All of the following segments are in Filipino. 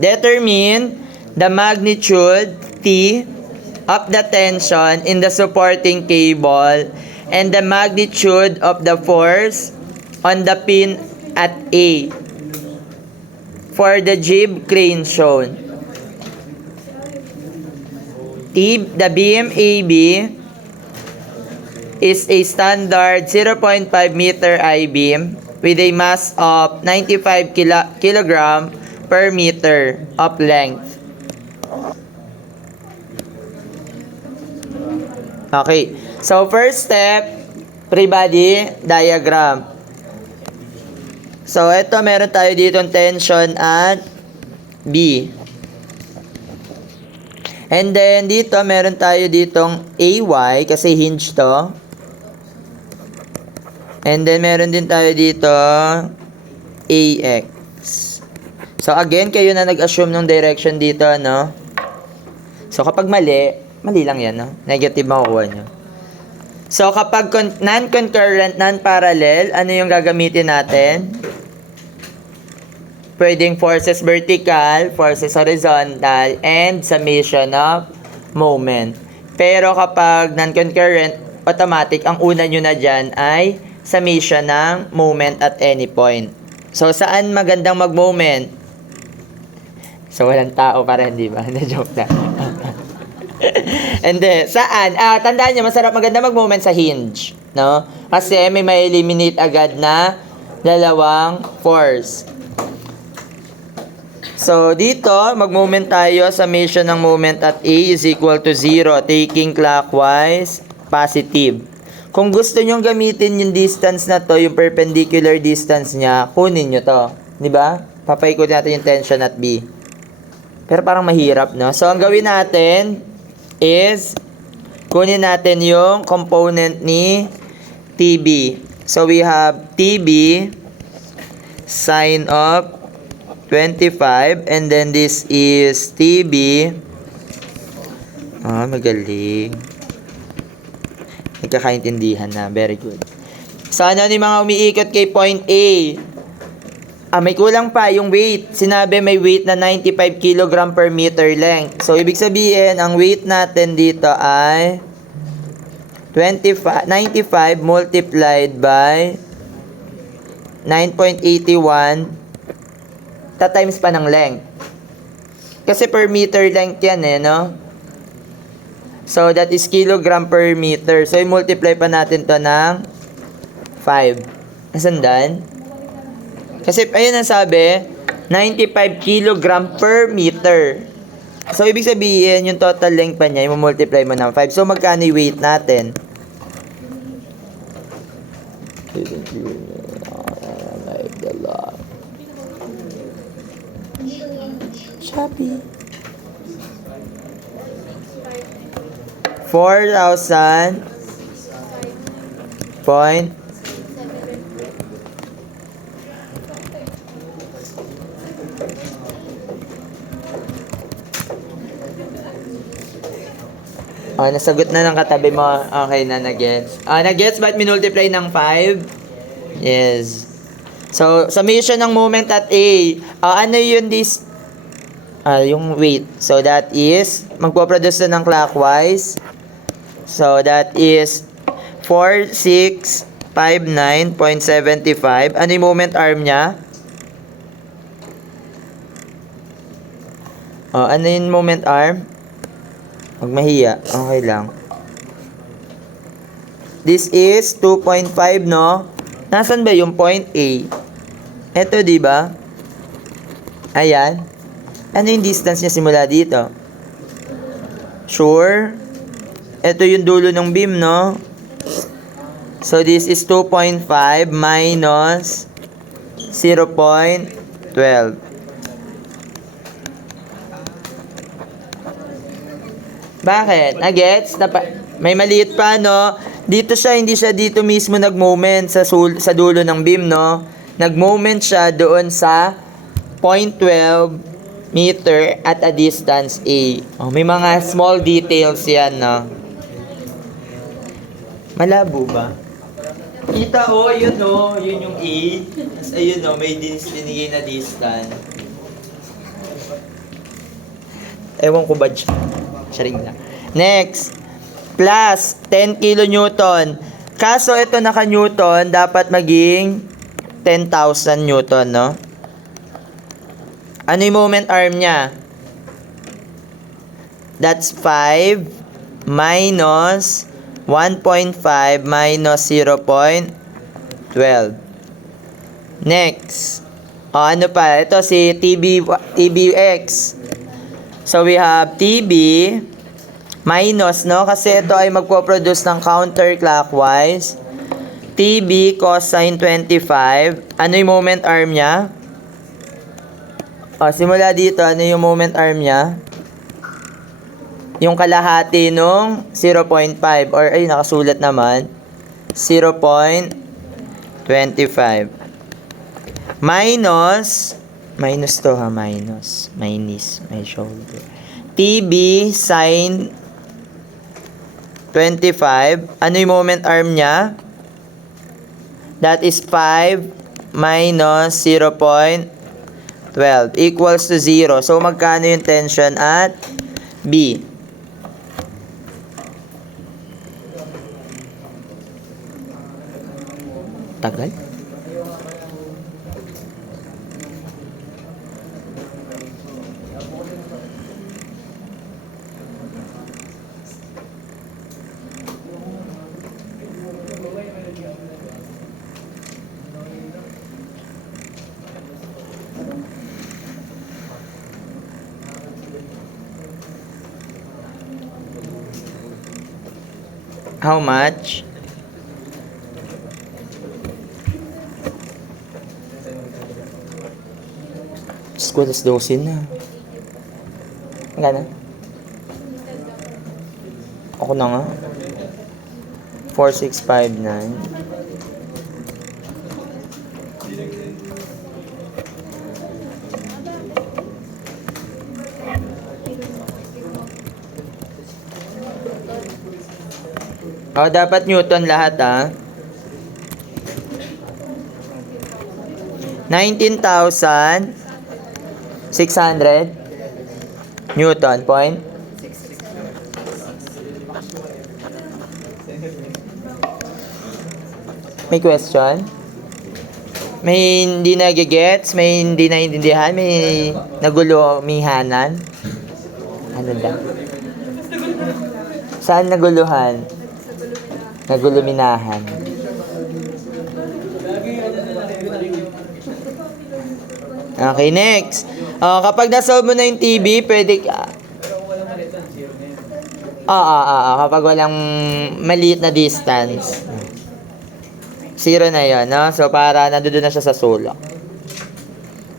Determine the magnitude T of the tension in the supporting cable and the magnitude of the force on the pin at A for the jib crane shown. The beam AB is a standard 0.5 meter I-beam with a mass of 95 kilogram per meter of length. Okay, so first step, free body diagram. So ito, meron tayo ditong tension at B. And then dito, meron tayo ditong AY kasi hinge to. And then meron din tayo dito AX. So again, kayo na nag-assume ng direction dito, no? So kapag mali lang yan, no? Negative makukuha nyo. So kapag non-concurrent, non-parallel, ano yung gagamitin natin? Pwedeng forces vertical, forces horizontal, and summation of moment. Pero kapag non-concurrent, automatic, ang una nyo na dyan ay summation ng moment at any point. So, saan magandang mag-moment? So, walang tao para hindi ba? Na-joke na. And then, saan? Tandaan nyo, maganda mag-moment sa hinge. No? Kasi may eliminate agad na dalawang force. So, dito, mag-moment tayo. Summation ng moment at A is equal to 0. Taking clockwise, positive. Kung gusto nyong gamitin yung distance na to, yung perpendicular distance niya, kunin nyo to. Diba? Papaikot natin yung tension at B. Pero parang mahirap, no? So, ang gawin natin is, kunin natin yung component ni TB. So, we have TB sine of 25, and then this is TB. Magaling. Nagkakaintindihan na. Very good. So, ano ni mga umiikot kay point A? May kulang pa yung weight. Sinabi may weight na 95 kg per meter length. So, ibig sabihin, ang weight natin dito ay 95 multiplied by 9.81 times pa ng length. Kasi per meter length yan no? So, that is kilogram per meter. So, i-multiply pa natin to ng 5. Nasandan? Kasi, ayun ang sabi, 95 kilogram per meter. So, ibig sabihin, yung total length pa niya, i-multiply mo ng 5. So, magkano yung weight natin? Shopee. 4,000 point nasagot na ng katabi mo. Okay na, nagets. Nagets, ba't minultiply ng 5? Yes. So, summation ng moment at A. Ano yun this? Yung weight. So, that is, magpo-produce na ng clockwise. So, that is 4659.75. Ano yung moment arm niya? Ano yung moment arm? Huwag mahiya. Okay lang. This is 2.5, no? Nasaan ba yung point A? Ito, di ba? Ayan. Ano yung distance niya simula dito? Sure? Ito yung dulo ng beam, no? So, this is 2.5 minus 0.12. Bakit? Nagets? May maliit pa, no? Dito siya, hindi siya dito mismo nag-moment sa dulo ng beam, no? Nag-moment siya doon sa 0.12 meter at a distance A. May mga small details yan, no? Malabo ba? Kita, yun, no? Yun yung A. Tapos, ayun, no? May binigay na distance. Ewan ko ba dyan. Sharing lang. Next. Plus 10 kilonewton. Kaso ito naka-newton, dapat maging 10,000 newton, no? Ano yung moment arm niya? That's 5 minus 1.5 minus 0.12. Next. O, ano pa? Ito si TBX. So, we have TB minus, no? Kasi ito ay magpo-produce ng counterclockwise. TB cosine 25. Ano yung moment arm niya? O, simula dito, ano yung moment arm niya? Yung kalahati nung 0.5. Or, ay, nakasulat naman. 0.25. Minus to ha, minus. My knees, my shoulder. TB sine 25. Ano yung moment arm niya? That is 5 minus 0.12 equals to 0. So, magkano yung tension at B? Tagal? How much? Diyos ko, tas 12 na. Magkano? Ako na nga. 4659. Oh, dapat Newton lahat ah. 19,600 Newton point. May question? May hindi nagigets? May hindi naiintindihan? May nagulumihanan? Ano daw? Saan naguluhan? Naguluminahan. Okay, next. Kapag nasolve mo na yung TB, pwede ka... kapag walang maliit na distance. 0 na yun, no? So, para nandoon na siya sa sulok.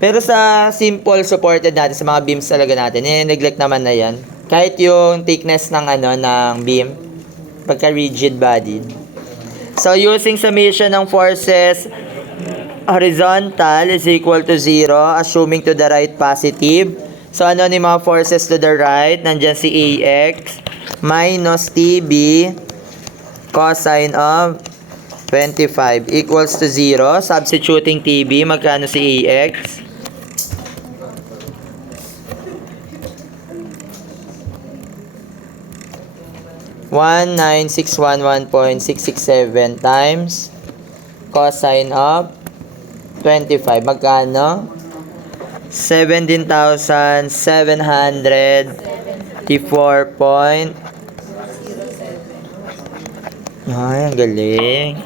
Pero sa simple supported natin, sa mga beams talaga natin, neglect naman na yan. Kahit yung thickness ng, ng beam, pagka rigid bodied. So, using summation ng forces horizontal is equal to 0, assuming to the right positive. So, ano yung mga forces to the right? Nandyan si AX minus TB cosine of 25 equals to 0. Substituting TB, magkano si AX? (19,611.667) times cosine of 25. Magkano? 17,754. Ay, ang galing.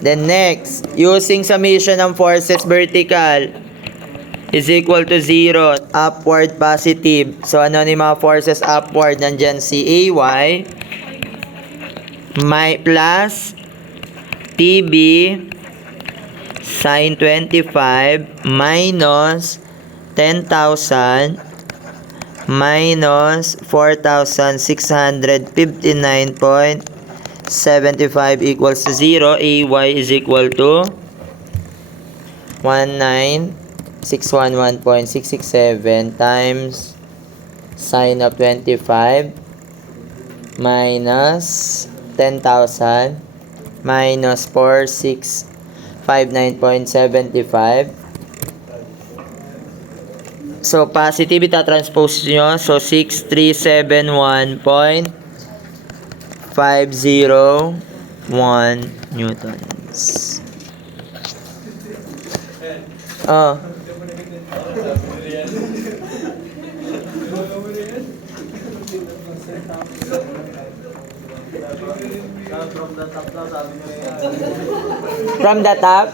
Then next, using summation ng forces vertical is equal to 0, upward positive. So, ano ni mga forces upward? Nandyan si AY plus TB sine 25 minus 10,000 minus 4,659.75 equals to 0. AY is equal to 19,611.667 times sine of 25 minus 10,000 minus 4,659.75 So, positive transpose nyo. So, 6371.501 newtons. Oh. From the top?